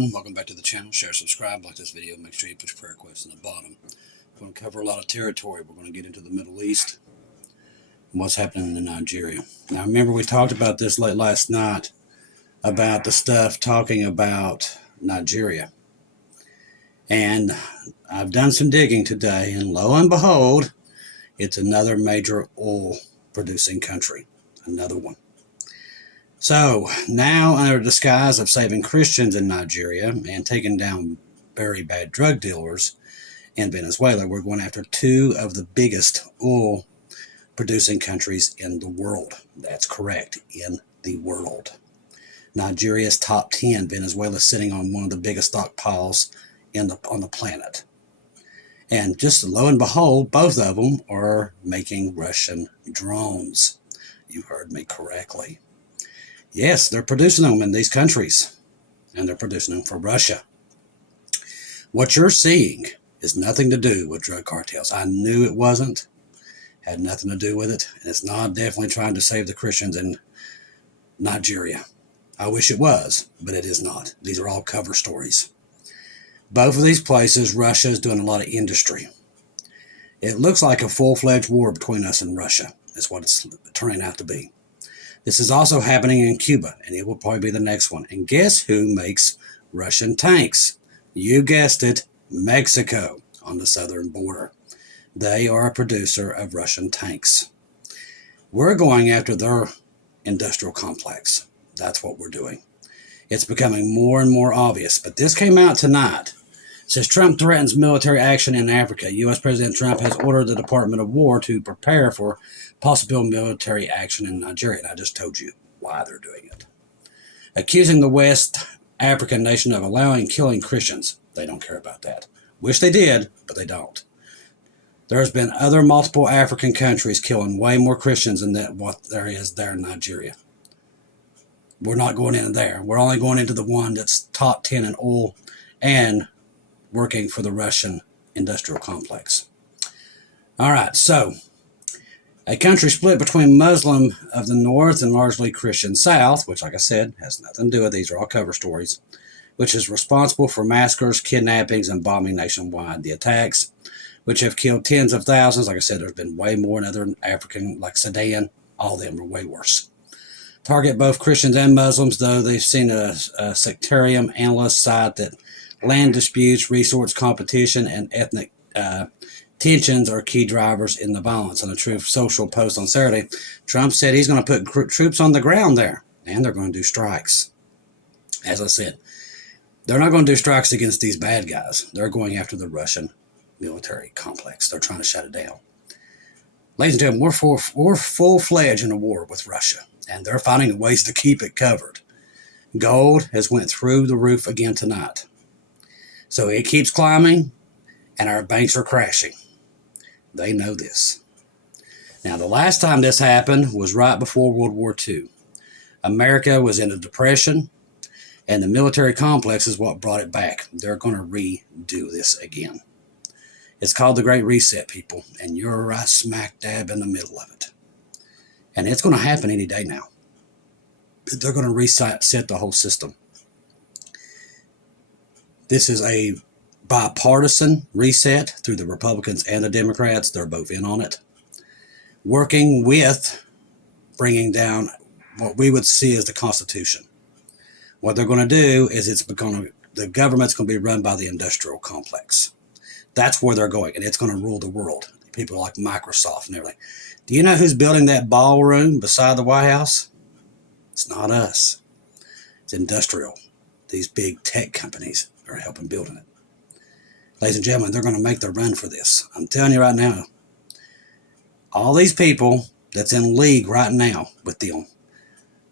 everyone. Welcome back to the channel. Share, subscribe, like this video. Make sure you push prayer requests in the bottom. We're going to cover a lot of territory. We're going to get into the Middle East and what's happening in Nigeria. Now, remember we talked about this late last night about the stuff talking about Nigeria. And I've done some digging today, and lo and behold, it's another major oil producing country. Another one. So now, under the disguise of saving Christians in Nigeria and taking down very bad drug dealers in Venezuela, we're going after two of the biggest oil producing countries in the world. That's correct, in the world. Nigeria's top 10. Venezuela sitting on one of the biggest stockpiles on the planet. And just lo and behold, both of them are making Russian drones. You heard me correctly. Yes, they're producing them in these countries, and they're producing them for Russia. What you're seeing is nothing to do with drug cartels. I knew it wasn't, had nothing to do with it, and it's not definitely trying to save the Christians in Nigeria. I wish it was, but it is not. These are all cover stories. Both of these places, Russia is doing a lot of industry. It looks like a full-fledged war between us and Russia. That's what it's turning out to be. This is also happening in Cuba, and it will probably be the next one. And guess who makes Russian tanks? You guessed it, Mexico, on the southern border. They are a producer of Russian tanks. We're going after their industrial complex. That's what we're doing. It's becoming more and more obvious. But this came out tonight. It says Trump threatens military action in Africa. U.S. President Trump has ordered the Department of War to prepare for possible military action in Nigeria. And I just told you why they're doing it. Accusing the West African nation of allowing killing Christians. They don't care about that. Wish they did, but they don't. There's been other multiple African countries killing way more Christians than what there is there in Nigeria. We're not going into there. We're only going into the one that's top 10 in oil and working for the Russian industrial complex. All right, so a country split between Muslim of the north and largely Christian south, which, like I said, has nothing to do with these are all cover stories, which is responsible for massacres, kidnappings, and bombing nationwide. The attacks, which have killed tens of thousands, like I said, there's been way more in other African, like Sudan, all of them are way worse. Target both Christians and Muslims, though they've seen a sectarian analyst cite that land disputes, resource competition, and ethnic tensions are key drivers in the violence. In a Truth Social post on Saturday, Trump said he's going to put troops on the ground there, and they're going to do strikes. As I said, they're not going to do strikes against these bad guys. They're going after the Russian military complex. They're trying to shut it down. Ladies and gentlemen, we're full-fledged in a war with Russia, and they're finding ways to keep it covered. Gold has went through the roof again tonight. So it keeps climbing, and our banks are crashing. They know this. Now, the last time this happened was right before World War II. America was in a depression, and the military complex is what brought it back. They're going to redo this again. It's called the Great Reset, people, and you're right smack dab in the middle of it. And it's going to happen any day now. They're going to reset the whole system. This is a bipartisan reset through the Republicans and the Democrats. They're both in on it. Working with bringing down what we would see as the Constitution. What they're going to do is the government's going to be run by the industrial complex. That's where they're going, and it's going to rule the world. People like Microsoft and everything. Do you know who's building that ballroom beside the White House? It's not us. It's industrial. These big tech companies are helping building it. Ladies and gentlemen, they're going to make the run for this. I'm telling you right now, all these people that's in league right now with them,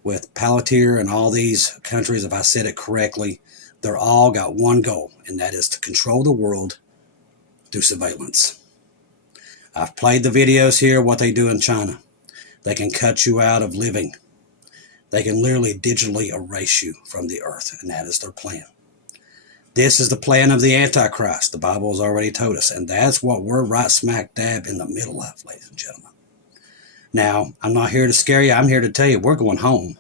with Palantir and all these countries, if I said it correctly, they're all got one goal, and that is to control the world through surveillance. I've played the videos here, what they do in China. They can cut you out of living. They can literally digitally erase you from the earth, and that is their plan. This is the plan of the Antichrist. The Bible has already told us, and that's what we're right smack dab in the middle of, ladies and gentlemen. Now, I'm not here to scare you. I'm here to tell you we're going home,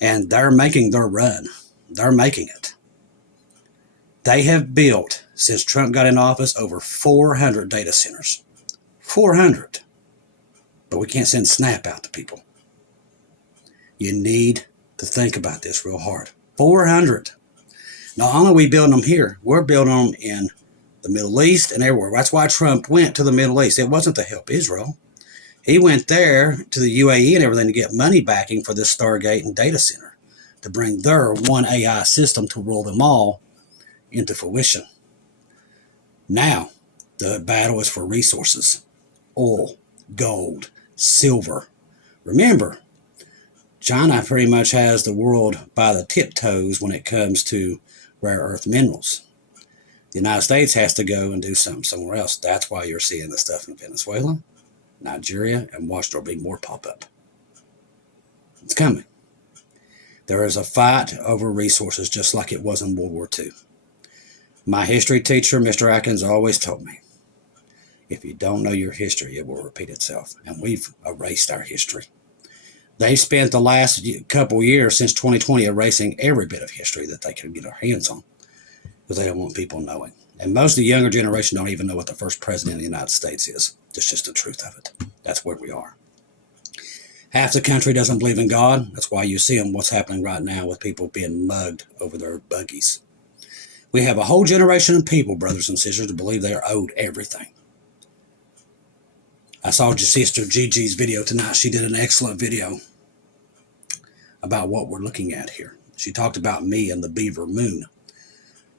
and they're making their run. They're making it. They have built, since Trump got in office, over 400 data centers. 400. But we can't send Snap out to people. You need to think about this real hard. 400. Not only are we building them here, we're building them in the Middle East and everywhere. That's why Trump went to the Middle East. It wasn't to help Israel. He went there to the UAE and everything to get money backing for this Stargate and data center, to bring their one AI system to roll them all into fruition. Now, the battle is for resources. Oil, gold, silver. Remember, China pretty much has the world by the tiptoes when it comes to rare earth minerals. The United States has to go and do something somewhere else. That's why you're seeing the stuff in Venezuela, Nigeria, and watch there'll be more pop up. It's coming. There is a fight over resources just like it was in World War II. My history teacher, Mr. Atkins, always told me, if you don't know your history, it will repeat itself. And we've erased our history. They've spent the last couple years since 2020 erasing every bit of history that they could get their hands on, because they don't want people knowing. And most of the younger generation don't even know what the first president of the United States is. That's just the truth of it. That's where we are. Half the country doesn't believe in God. That's why you see what's happening right now with people being mugged over their buggies. We have a whole generation of people, brothers and sisters, to believe they are owed everything. I saw Sister Gigi's video tonight. She did an excellent video about what we're looking at here. She talked about me and the beaver moon.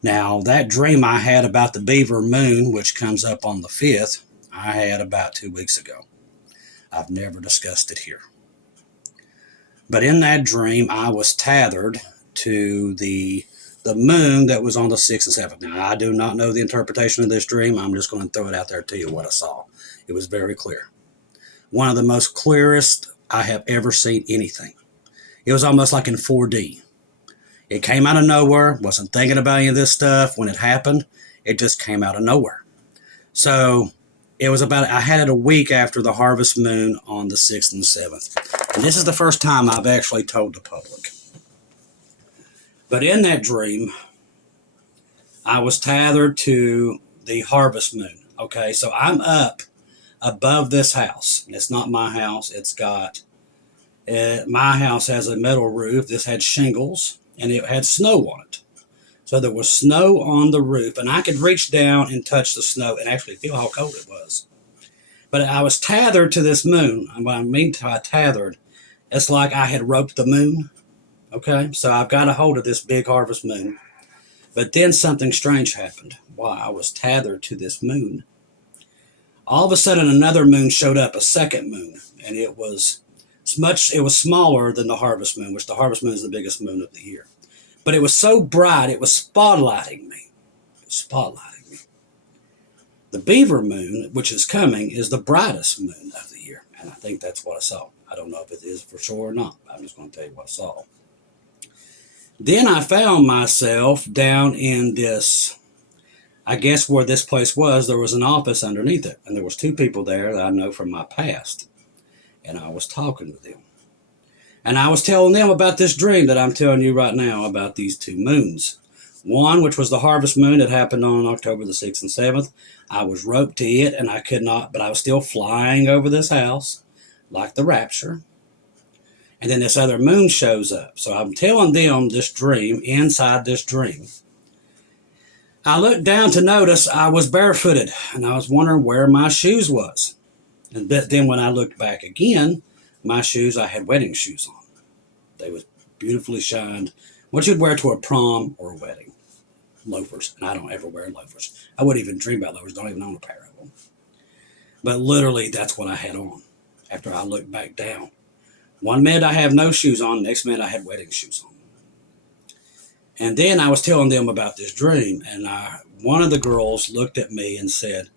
Now, that dream I had about the beaver moon, which comes up on the 5th, I had about 2 weeks ago. I've never discussed it here. But in that dream, I was tethered to the moon that was on the 6th and 7th. Now, I do not know the interpretation of this dream. I'm just going to throw it out there to you what I saw. It was very clear. One of the most clearest I have ever seen anything. It was almost like in 4D. It came out of nowhere. Wasn't thinking about any of this stuff. When it happened, it just came out of nowhere. So it was I had it a week after the harvest moon on the 6th and 7th. And this is the first time I've actually told the public. But in that dream, I was tethered to the harvest moon. Okay, so I'm up above this house. It's not my house. It's got, my house has a metal roof. This had shingles, and it had snow on it. So there was snow on the roof, and I could reach down and touch the snow and actually feel how cold it was. But I was tethered to this moon. And what I mean by tethered, it's like I had roped the moon. Okay, so I've got a hold of this big harvest moon. But then something strange happened while I was tethered to this moon. All of a sudden, another moon showed up, a second moon, and it was smaller than the harvest moon, which the harvest moon is the biggest moon of the year. But it was so bright, it was spotlighting me. The beaver moon, which is coming, is the brightest moon of the year, and I think that's what I saw. I don't know if it is for sure or not. I'm just going to tell you what I saw. Then I found myself down in this, I guess where this place was, there was an office underneath it. And there was 2 people there that I know from my past. And I was talking to them. And I was telling them about this dream that I'm telling you right now about these 2 moons. One, which was the harvest moon that happened on October the 6th and 7th. I was roped to it and I could not, but I was still flying over this house like the Rapture. And then this other moon shows up. So I'm telling them this dream, inside this dream. I looked down to notice I was barefooted, and I was wondering where my shoes was. And then when I looked back again, my shoes, I had wedding shoes on. They was beautifully shined. What you'd wear to a prom or a wedding. Loafers. And I don't ever wear loafers. I wouldn't even dream about loafers. Don't even own a pair of them. But literally, that's what I had on after I looked back down. One minute I have no shoes on, next minute I had wedding shoes on. And then I was telling them about this dream, and one of the girls looked at me and said,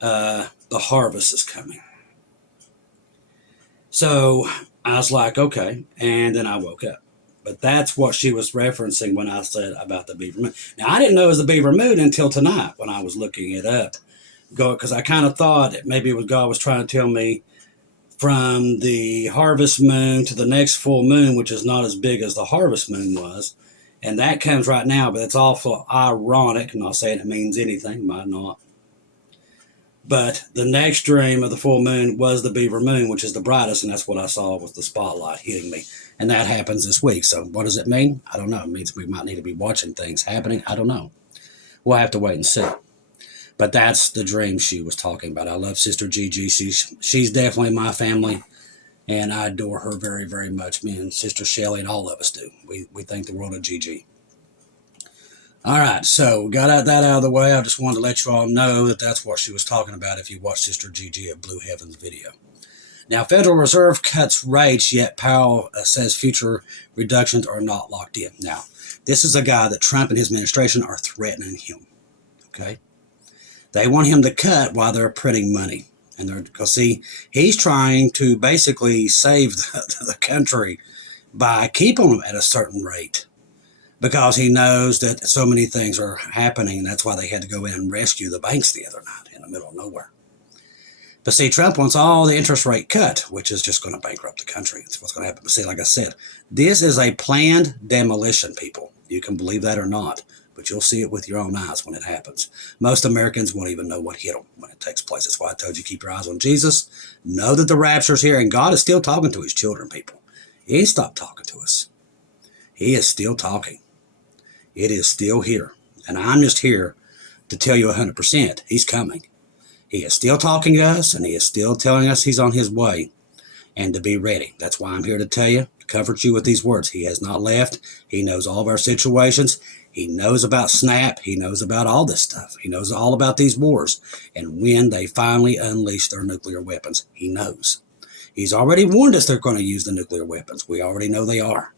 the harvest is coming. So I was like, okay, and then I woke up. But that's what she was referencing when I said about the beaver moon. Now, I didn't know it was the beaver moon until tonight when I was looking it up, because I kind of thought that maybe it was God was trying to tell me from the harvest moon to the next full moon, which is not as big as the harvest moon was, And that comes right now, but it's awful ironic. I'm not saying it means anything, might not. But the next dream of the full moon was the beaver moon, which is the brightest, and that's what I saw with the spotlight hitting me. And that happens this week. So what does it mean? I don't know. It means we might need to be watching things happening. I don't know. We'll have to wait and see. But that's the dream she was talking about. I love Sister Gigi. She's definitely my family, and I adore her very, very much. Me and Sister Shelley and all of us do. We think the world of Gigi. All right, so we got that out of the way. I just wanted to let you all know that that's what she was talking about if you watched Sister Gigi at Blue Heavens video. Now, Federal Reserve cuts rates, yet Powell says future reductions are not locked in. Now, this is a guy that Trump and his administration are threatening him, okay? They want him to cut while they're printing money. And because see, he's trying to basically save the country by keeping them at a certain rate, because he knows that so many things are happening, and that's why they had to go in and rescue the banks the other night in the middle of nowhere. But see, Trump wants all the interest rate cut, which is just going to bankrupt the country. It's what's going to happen. But see, like I said, this is a planned demolition, people. You can believe that or not, but you'll see it with your own eyes when it happens. Most Americans won't even know what hit them when it takes place. That's why I told you, keep your eyes on Jesus. Know that the rapture's here, and God is still talking to his children, people. He ain't stopped talking to us. He is still talking. It is still here. And I'm just here to tell you 100%, he's coming. He is still talking to us, and he is still telling us he's on his way and to be ready. That's why I'm here to tell you, to comfort you with these words. He has not left. He knows all of our situations. He knows about SNAP. He knows about all this stuff. He knows all about these wars. And when they finally unleash their nuclear weapons, he knows. He's already warned us they're going to use the nuclear weapons. We already know they are.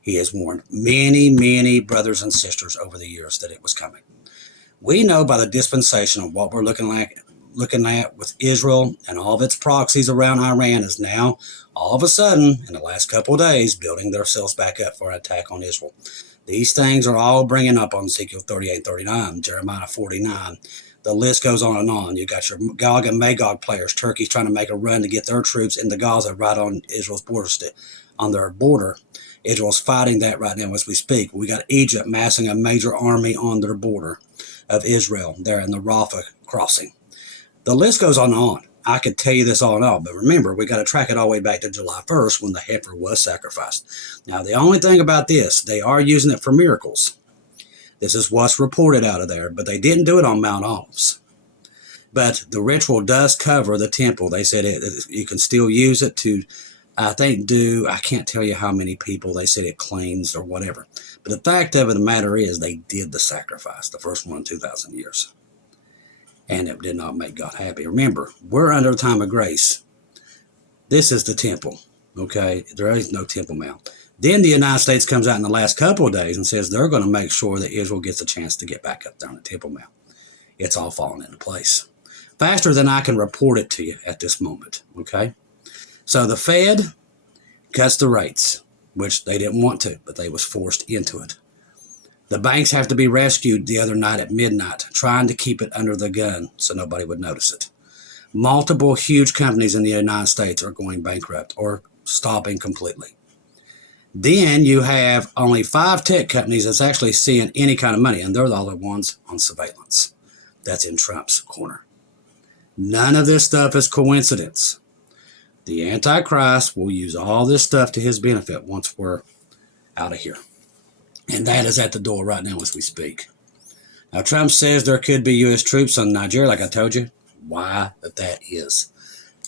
He has warned many, many brothers and sisters over the years that it was coming. We know by the dispensation of what we're looking at with Israel and all of its proxies around Iran is now, all of a sudden, in the last couple of days, building themselves back up for an attack on Israel. These things are all bringing up on Ezekiel 38, 39, Jeremiah 49. The list goes on and on. You got your Gog and Magog players. Turkey's trying to make a run to get their troops into Gaza right on Israel's border, on their border. Israel's fighting that right now as we speak. We got Egypt massing a major army on their border of Israel there in the Rafah crossing. The list goes on and on. I could tell you this all and all, but remember, we got to track it all the way back to July 1st when the heifer was sacrificed. Now, the only thing about this, they are using it for miracles. This is what's reported out of there, but they didn't do it on Mount Olives. But the ritual does cover the temple. They said you can still use it to, I can't tell you how many people they said it cleansed or whatever. But the fact of the matter is they did the sacrifice, the first one in 2,000 years. And it did not make God happy. Remember, we're under the time of grace. This is the temple, okay? There is no Temple Mount. Then the United States comes out in the last couple of days and says they're going to make sure that Israel gets a chance to get back up there on the Temple Mount. It's all falling into place. Faster than I can report it to you at this moment, okay? So the Fed cuts the rates, which they didn't want to, but they was forced into it. The banks have to be rescued the other night at midnight, trying to keep it under the gun so nobody would notice it. Multiple huge companies in the United States are going bankrupt or stopping completely. Then you have only 5 tech companies that's actually seeing any kind of money, and they're the only ones on surveillance. That's in Trump's corner. None of this stuff is coincidence. The Antichrist will use all this stuff to his benefit once we're out of here. And that is at the door right now as we speak. Now, Trump says there could be U.S. troops on Nigeria, like I told you. Why that is.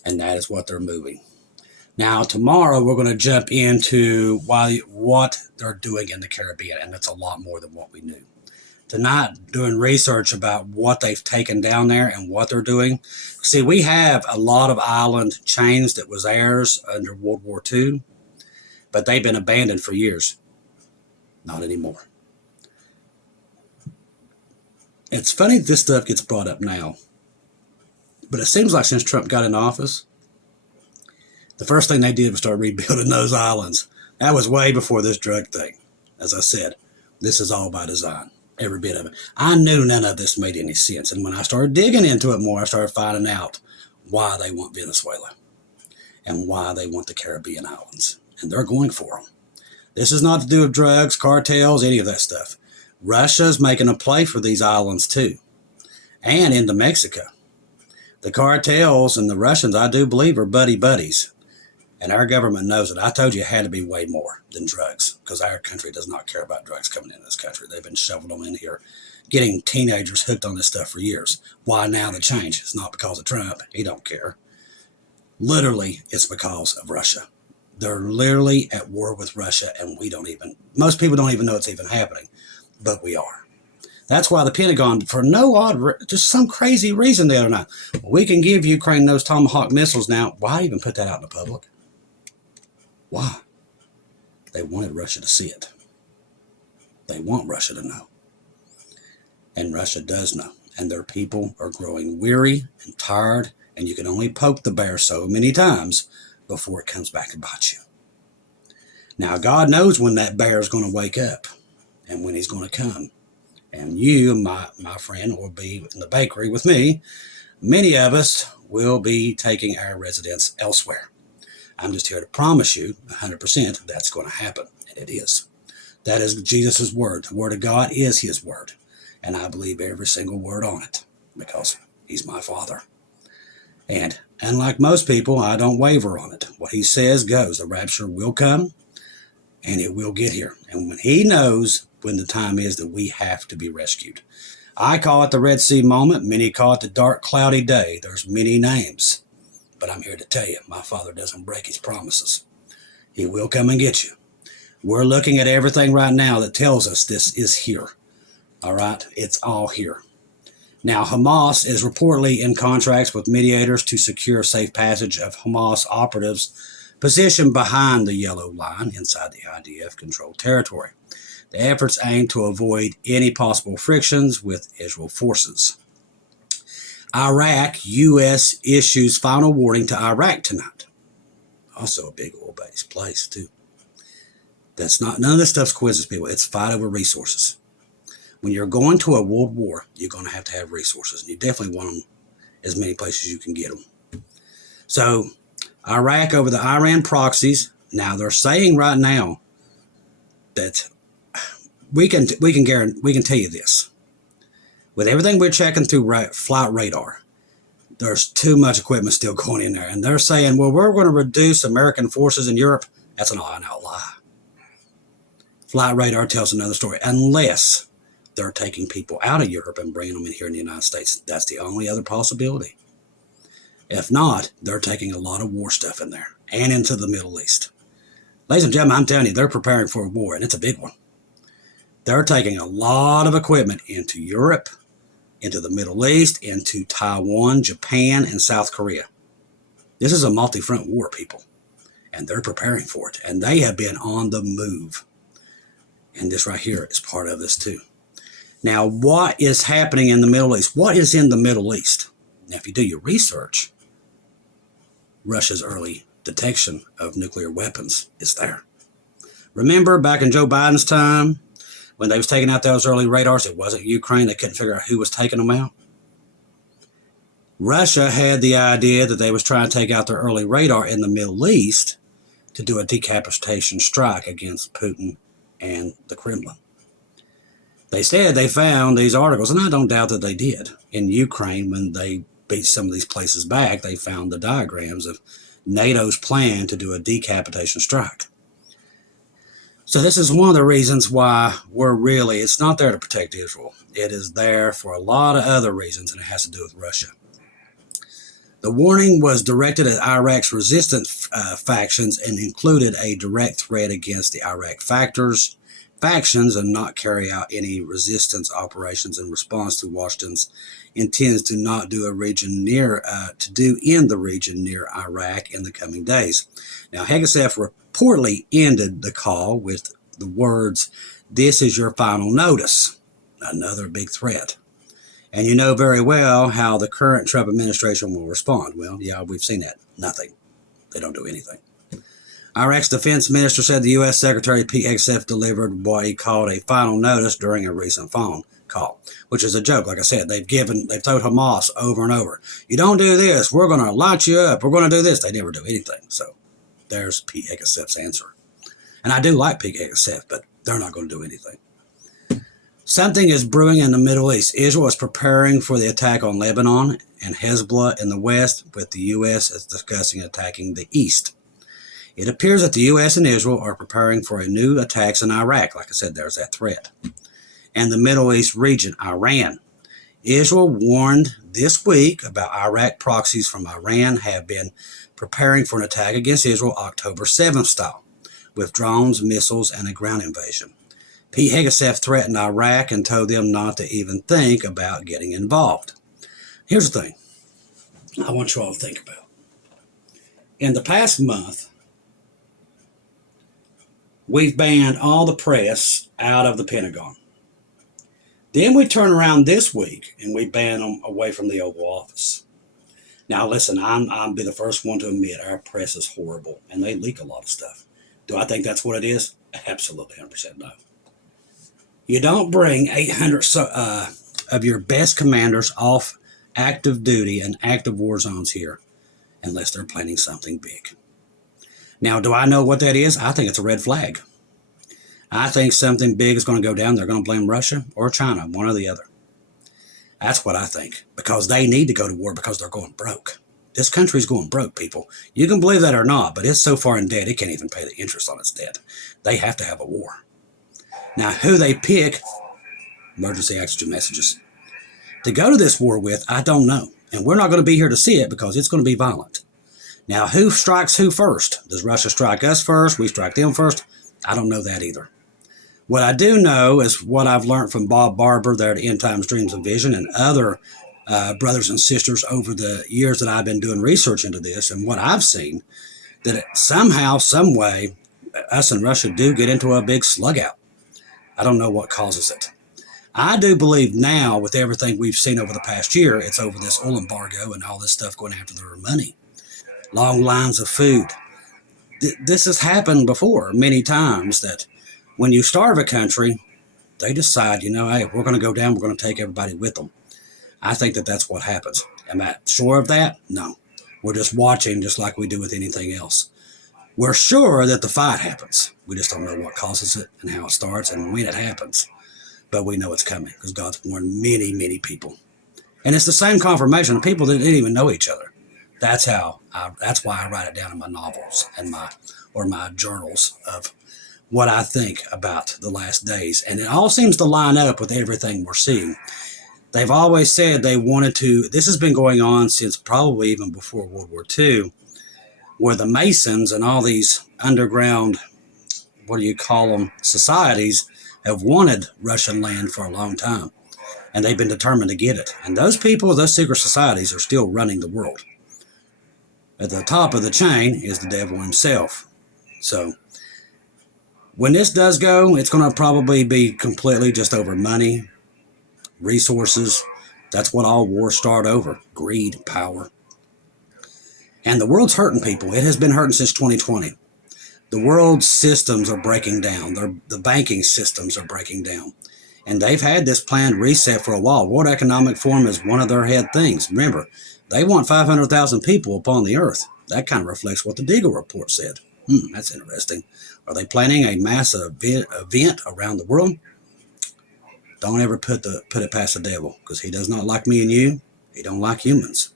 And that is what they're moving. Now, tomorrow, we're going to jump into what they're doing in the Caribbean, and it's a lot more than what we knew. Tonight, doing research about what they've taken down there and what they're doing. See, we have a lot of island chains that was ours under World War II, but they've been abandoned for years. Not anymore. It's funny this stuff gets brought up now, but it seems like since Trump got in office, the first thing they did was start rebuilding those islands. That was way before this drug thing. As I said, this is all by design, every bit of it. I knew none of this made any sense, and when I started digging into it more, I started finding out why they want Venezuela and why they want the Caribbean islands, and they're going for them. This is not to do with drugs, cartels, any of that stuff. Russia's making a play for these islands too, and into Mexico. The cartels and the Russians, I do believe, are buddies. And our government knows it. I told you it had to be way more than drugs, because our country does not care about drugs coming into this country. They've been shoveling them in here, getting teenagers hooked on this stuff for years. Why now the change? It's not because of Trump. He don't care. Literally, it's because of Russia. They're literally at war with Russia, and most people don't even know it's even happening, but we are. That's why the Pentagon, for no odd, just some crazy reason the other night, we can give Ukraine those Tomahawk missiles now. Why even put that out in the public? Why? They wanted Russia to see it. They want Russia to know. And Russia does know. And their people are growing weary and tired, and you can only poke the bear so many times before it comes back and bites you. Now, God knows when that bear is going to wake up and when he's going to come. And you, my friend, will be in the bakery with me. Many of us will be taking our residence elsewhere. I'm just here to promise you 100% that's going to happen, and it is. That is Jesus' word. The word of God is his word, and I believe every single word on it because he's my Father. And unlike most people, I don't waver on it. What he says goes. The rapture will come, and it will get here. And when he knows when the time is that we have to be rescued. I call it the Red Sea moment. Many call it the dark, cloudy day. There's many names. But I'm here to tell you, my Father doesn't break his promises. He will come and get you. We're looking at everything right now that tells us this is here. All right? It's all here. Now, Hamas is reportedly in contracts with mediators to secure safe passage of Hamas operatives positioned behind the yellow line inside the IDF-controlled territory. The efforts aim to avoid any possible frictions with Israel forces. Iraq, U.S. issues final warning to Iraq tonight. Also a big oil-based place, too. None of this stuff's quizzes, people. It's fight over resources. When you're going to a world war, you're going to have resources. And you definitely want them as many places as you can get them. So, Iraq over the Iran proxies. Now, they're saying right now that we can tell you this. With everything we're checking through flight radar, there's too much equipment still going in there. And they're saying, well, we're going to reduce American forces in Europe. That's an all-out lie. Flight radar tells another story. Unless they're taking people out of Europe and bringing them in here in the United States. That's the only other possibility. If not, they're taking a lot of war stuff in there and into the Middle East. Ladies and gentlemen, I'm telling you, they're preparing for a war, and it's a big one. They're taking a lot of equipment into Europe, into the Middle East, into Taiwan, Japan, and South Korea. This is a multi-front war, people, and they're preparing for it, and they have been on the move. And this right here is part of this too. Now, what is happening in the Middle East? What is in the Middle East? Now, if you do your research, Russia's early detection of nuclear weapons is there. Remember back in Joe Biden's time, when they was taking out those early radars, it wasn't Ukraine. They couldn't figure out who was taking them out. Russia had the idea that they was trying to take out their early radar in the Middle East to do a decapitation strike against Putin and the Kremlin. They said they found these articles, and I don't doubt that they did. In Ukraine, when they beat some of these places back, they found the diagrams of NATO's plan to do a decapitation strike. So this is one of the reasons why it's not there to protect Israel. It is there for a lot of other reasons, and it has to do with Russia. The warning was directed at Iraq's resistant factions and included a direct threat against the Iraq factions and not carry out any resistance operations in response to Washington's intends to not do in the region near Iraq in the coming days. Now, Hegseth reportedly ended the call with the words, "This is your final notice," another big threat. And you know very well how the current Trump administration will respond. Well, yeah, we've seen that. Nothing. They don't do anything. Iraq's defense minister said the U.S. Secretary Pete Hegseth delivered what he called a final notice during a recent phone call, which is a joke. Like I said, they've told Hamas over and over, you don't do this, we're going to light you up, we're going to do this. They never do anything. So there's Pete Hegseth's answer. And I do like PHROPHECY, but they're not going to do anything. Something is brewing in the Middle East. Israel is preparing for the attack on Lebanon and Hezbollah in the west, with the U.S. is discussing attacking the east. It appears that the U.S. and Israel are preparing for a new attacks in Iraq. Like I said, there's that threat. And the Middle East region, Iran. Israel warned this week about Iraq proxies from Iran have been preparing for an attack against Israel October 7th style, with drones, missiles, and a ground invasion. PHROPHECY threatened Iraq and told them not to even think about getting involved. Here's the thing I want you all to think about. In the past month, we've banned all the press out of the Pentagon. Then we turn around this week and we ban them away from the Oval Office. Now, listen, I'll be the first one to admit our press is horrible and they leak a lot of stuff. Do I think that's what it is? Absolutely, 100% no. You don't bring 800 of your best commanders off active duty and active war zones here unless they're planning something big. Now, do I know what that is? I think it's a red flag. I think something big is going to go down. They're going to blame Russia or China, one or the other. That's what I think, because they need to go to war because they're going broke. This country's going broke, people. You can believe that or not, but it's so far in debt, it can't even pay the interest on its debt. They have to have a war. Now, who they pick, emergency oxygen messages, to go to this war with, I don't know. And we're not going to be here to see it because it's going to be violent. Now, who strikes who first? Does Russia strike us first? We strike them first? I don't know that either. What I do know is what I've learned from Bob Barber there at End Times Dreams and Vision and other brothers and sisters over the years that I've been doing research into this, and what I've seen, that somehow, some way, us and Russia do get into a big slug out. I don't know what causes it. I do believe now, with everything we've seen over the past year, it's over this oil embargo and all this stuff going after their money. Long lines of food. This has happened before many times, that when you starve a country, they decide, hey, we're going to go down, we're going to take everybody with them. I think that that's what happens. Am I sure of that? No. We're just watching, just like we do with anything else. We're sure that the fight happens. We just don't know what causes it and how it starts and when it happens. But we know it's coming because God's warned many, many people. And it's the same confirmation of people that didn't even know each other. That's why I write it down in my novels and my journals of what I think about the last days. And it all seems to line up with everything we're seeing. They've always said they wanted to, this has been going on since probably even before World War II, where the Masons and all these underground, societies have wanted Russian land for a long time. And they've been determined to get it. And those people, those secret societies are still running the world. At the top of the chain is the devil himself. So when this does go, it's going to probably be completely just over money, resources. That's what all wars start over. Greed, power. And the world's hurting people. It has been hurting since 2020. The world's systems are breaking down. The banking systems are breaking down. And they've had this planned reset for a while. World Economic Forum is one of their head things. Remember, they want 500,000 people upon the earth. That kind of reflects what the Deagle report said. That's interesting. Are they planning a massive event around the world? Don't ever put it past the devil, because he does not like me and you. He don't like humans.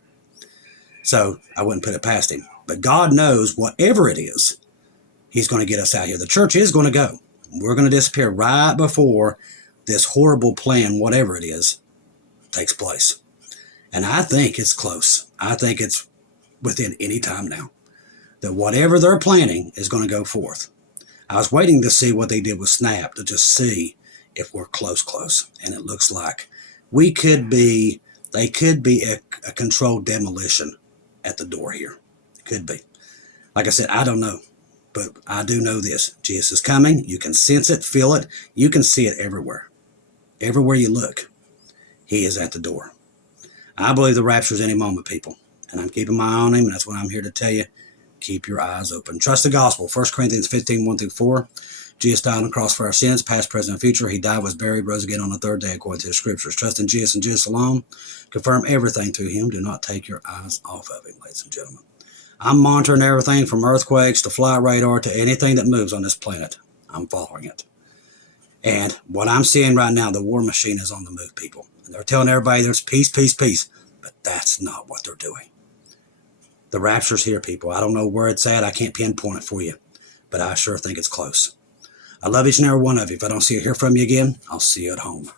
So I wouldn't put it past him. But God knows whatever it is, he's going to get us out here. The church is going to go. We're going to disappear right before this horrible plan, whatever it is, takes place. And I think it's close. I think it's within any time now that whatever they're planning is going to go forth. I was waiting to see what they did with Snap, to just see if we're close. And it looks like they could be a controlled demolition at the door here. It could be. Like I said, I don't know. But I do know this. Jesus is coming. You can sense it, feel it. You can see it everywhere. Everywhere you look, he is at the door. I believe the rapture is any moment, people. And I'm keeping my eye on him, and that's what I'm here to tell you. Keep your eyes open. Trust the gospel. 1 Corinthians 15, 1-4. Jesus died on the cross for our sins, past, present, and future. He died, was buried, rose again on the third day, according to the scriptures. Trust in Jesus and Jesus alone. Confirm everything through him. Do not take your eyes off of him, ladies and gentlemen. I'm monitoring everything from earthquakes to flight radar to anything that moves on this planet. I'm following it. And what I'm seeing right now, the war machine is on the move, people. And they're telling everybody there's peace, peace, peace. But that's not what they're doing. The rapture's here, people. I don't know where it's at. I can't pinpoint it for you. But I sure think it's close. I love each and every one of you. If I don't see or hear from you again, I'll see you at home.